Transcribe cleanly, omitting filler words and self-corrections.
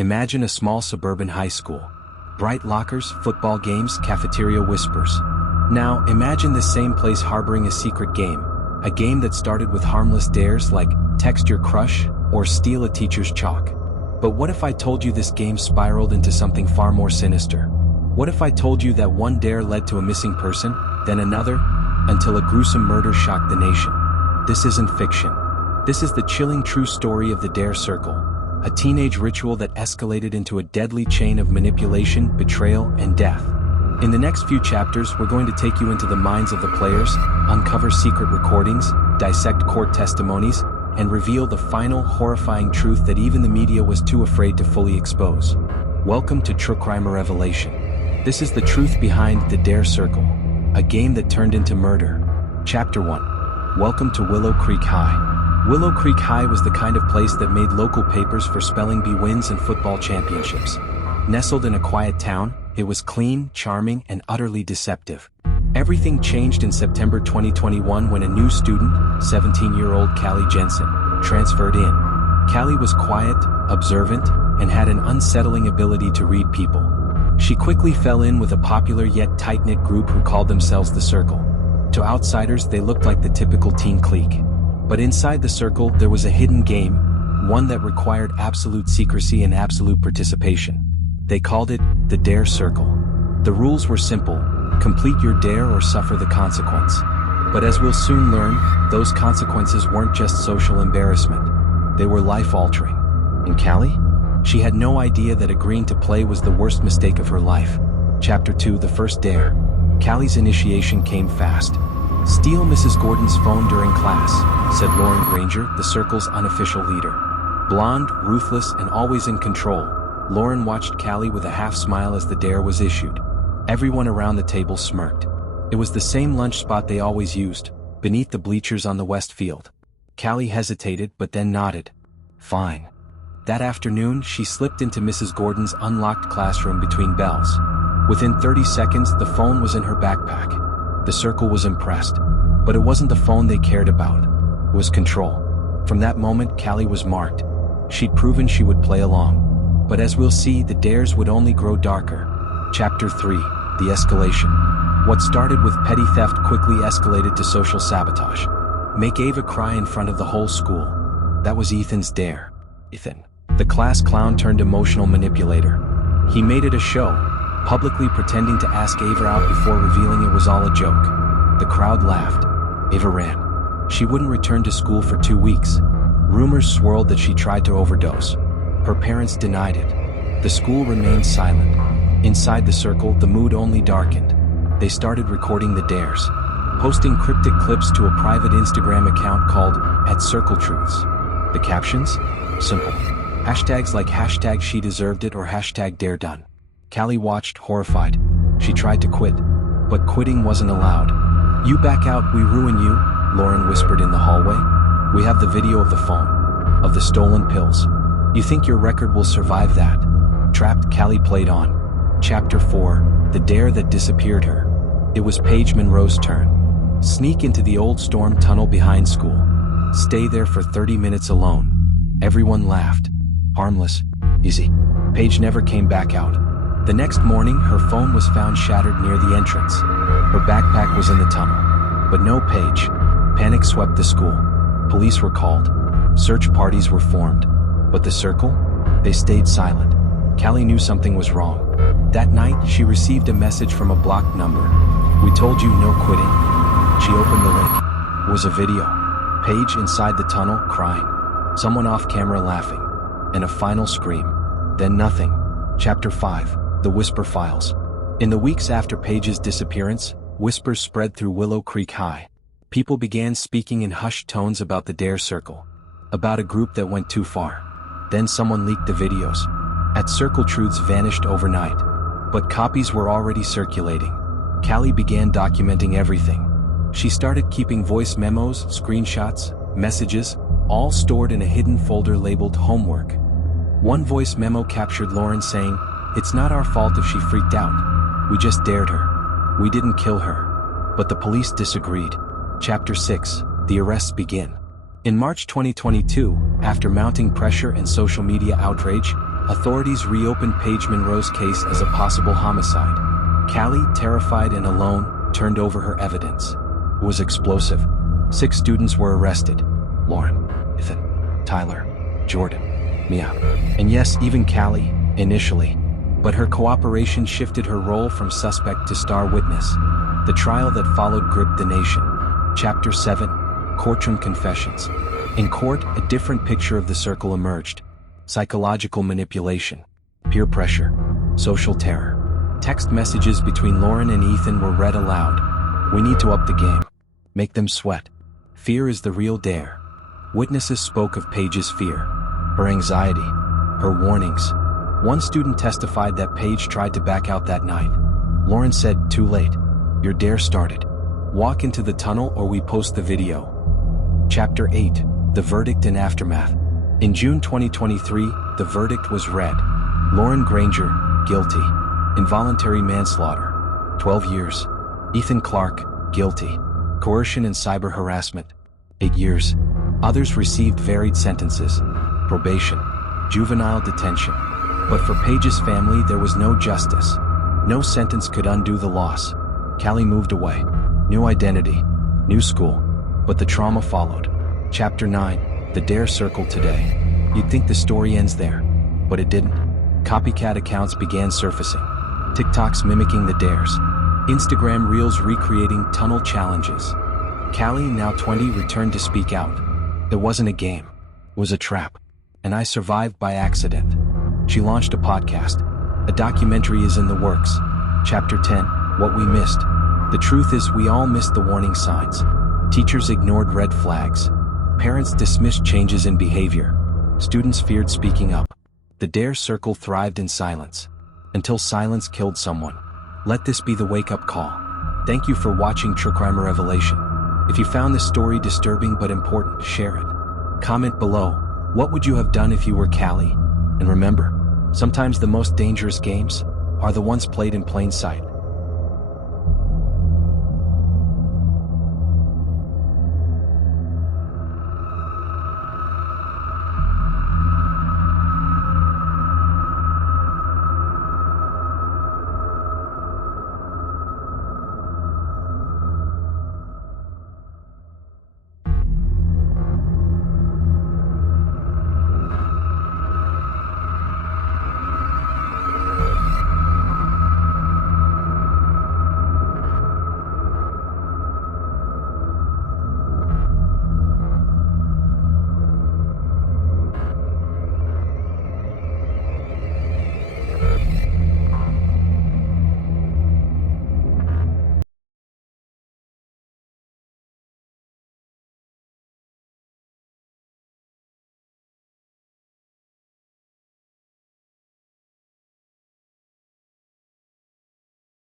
Imagine a small suburban high school. Bright lockers, football games, cafeteria whispers. Now, imagine this same place harboring a secret game. A game that started with harmless dares like text your crush or steal a teacher's chalk. But what if I told you this game spiraled into something far more sinister? What if I told you that one dare led to a missing person, then another, until a gruesome murder shocked the nation? This isn't fiction. This is the chilling true story of the Dare Circle, a teenage ritual that escalated into a deadly chain of manipulation, betrayal, and death. In the next few chapters, we're going to take you into the minds of the players, uncover secret recordings, dissect court testimonies, and reveal the final, horrifying truth that even the media was too afraid to fully expose. Welcome to TrueCrimeRevelation. This is the truth behind the Dare Circle, a game that turned into murder. Chapter 1. Welcome to Willow Creek High. Willow Creek High was the kind of place that made local papers for spelling bee wins and football championships. Nestled in a quiet town, it was clean, charming, and utterly deceptive. Everything changed in September 2021 when a new student, 17-year-old Callie Jensen, transferred in. Callie was quiet, observant, and had an unsettling ability to read people. She quickly fell in with a popular yet tight-knit group who called themselves the Circle. To outsiders, they looked like the typical teen clique. But inside the Circle, there was a hidden game, one that required absolute secrecy and absolute participation. They called it the Dare Circle. The rules were simple: complete your dare or suffer the consequence. But as we'll soon learn, those consequences weren't just social embarrassment. They were life-altering. And Callie? She had no idea that agreeing to play was the worst mistake of her life. Chapter 2: The First Dare. Callie's initiation came fast. "Steal Mrs. Gordon's phone during class," said Lauren Granger, the Circle's unofficial leader. Blonde, ruthless, and always in control, Lauren watched Callie with a half-smile as the dare was issued. Everyone around the table smirked. It was the same lunch spot they always used, beneath the bleachers on the west field. Callie hesitated but then nodded. Fine. That afternoon, she slipped into Mrs. Gordon's unlocked classroom between bells. Within 30 seconds, the phone was in her backpack. The Circle was impressed. But it wasn't the phone they cared about. It was control. From that moment, Callie was marked. She'd proven she would play along. But as we'll see, the dares would only grow darker. Chapter 3: The Escalation. What started with petty theft quickly escalated to social sabotage. Make Ava cry in front of the whole school. That was Ethan's dare. Ethan, the class clown turned emotional manipulator. He made it a show, publicly pretending to ask Ava out before revealing it was all a joke. The crowd laughed. Ava ran. She wouldn't return to school for 2 weeks. Rumors swirled that she tried to overdose. Her parents denied it. The school remained silent. Inside the Circle, the mood only darkened. They started recording the dares, posting cryptic clips to a private Instagram account called @CircleTruths. The captions? Simple. Hashtags like #SheDeservedIt or #DareDone. Callie watched, horrified. She tried to quit, but quitting wasn't allowed. "You back out, we ruin you," Lauren whispered in the hallway. "We have the video of the phone, of the stolen pills. You think your record will survive that?" Trapped, Callie played on. Chapter 4: The Dare That Disappeared Her. It was Paige Monroe's turn. Sneak into the old storm tunnel behind school. Stay there for 30 minutes alone. Everyone laughed. Harmless. Easy. Paige never came back out. The next morning, her phone was found shattered near the entrance. Her backpack was in the tunnel. But no Paige. Panic swept the school. Police were called. Search parties were formed. But the Circle? They stayed silent. Callie knew something was wrong. That night, she received a message from a blocked number. "We told you no quitting." She opened the link. It was a video. Paige inside the tunnel, crying. Someone off camera laughing. And a final scream. Then nothing. Chapter 5: The Whisper Files. In the weeks after Paige's disappearance, whispers spread through Willow Creek High. People began speaking in hushed tones about the Dare Circle. About a group that went too far. Then someone leaked the videos. @CircleTruths vanished overnight. But copies were already circulating. Callie began documenting everything. She started keeping voice memos, screenshots, messages, all stored in a hidden folder labeled Homework. One voice memo captured Lauren saying, "It's not our fault if she freaked out. We just dared her. We didn't kill her." But the police disagreed. Chapter 6: The Arrests Begin. In March 2022, after mounting pressure and social media outrage, Authorities reopened Paige Monroe's case as a possible homicide. Callie, terrified and alone, turned over her evidence. It was explosive. 6 students were arrested. Lauren, Ethan, Tyler, Jordan, Mia, and yes, even Callie, initially. But her cooperation shifted her role from suspect to star witness. The trial that followed gripped the nation. Chapter 7, Courtroom Confessions. In court, a different picture of the circle emerged. Psychological manipulation, peer pressure, social terror. Text messages between Lauren and Ethan were read aloud. We need to up the game. Make them sweat. Fear is the real dare. Witnesses spoke of Paige's fear, her anxiety, her warnings. One student testified that Paige tried to back out that night. Lauren said, "Too late. Your dare started. Walk into the tunnel or we post the video." Chapter 8, The Verdict and Aftermath. In June 2023, the verdict was read. Lauren Granger, guilty. Involuntary manslaughter, 12 years. Ethan Clark, guilty. Coercion and cyber harassment, 8 years. Others received varied sentences. Probation, juvenile detention. But for Paige's family, there was no justice. No sentence could undo the loss. Callie moved away. New identity, new school. But the trauma followed. Chapter 9, The Dare Circle Today. You'd think the story ends there, but it didn't. Copycat accounts began surfacing. TikToks mimicking the dares. Instagram reels recreating tunnel challenges. Callie, now 20, returned to speak out. It wasn't a game. It was a trap. And I survived by accident. She launched a podcast. A documentary is in the works. Chapter 10, What We Missed. The truth is we all missed the warning signs. Teachers ignored red flags. Parents dismissed changes in behavior. Students feared speaking up. The dare circle thrived in silence. Until silence killed someone. Let this be the wake-up call. Thank you for watching True Crime Revelation. If you found this story disturbing but important, share it. Comment below, what would you have done if you were Callie? And remember, sometimes the most dangerous games are the ones played in plain sight.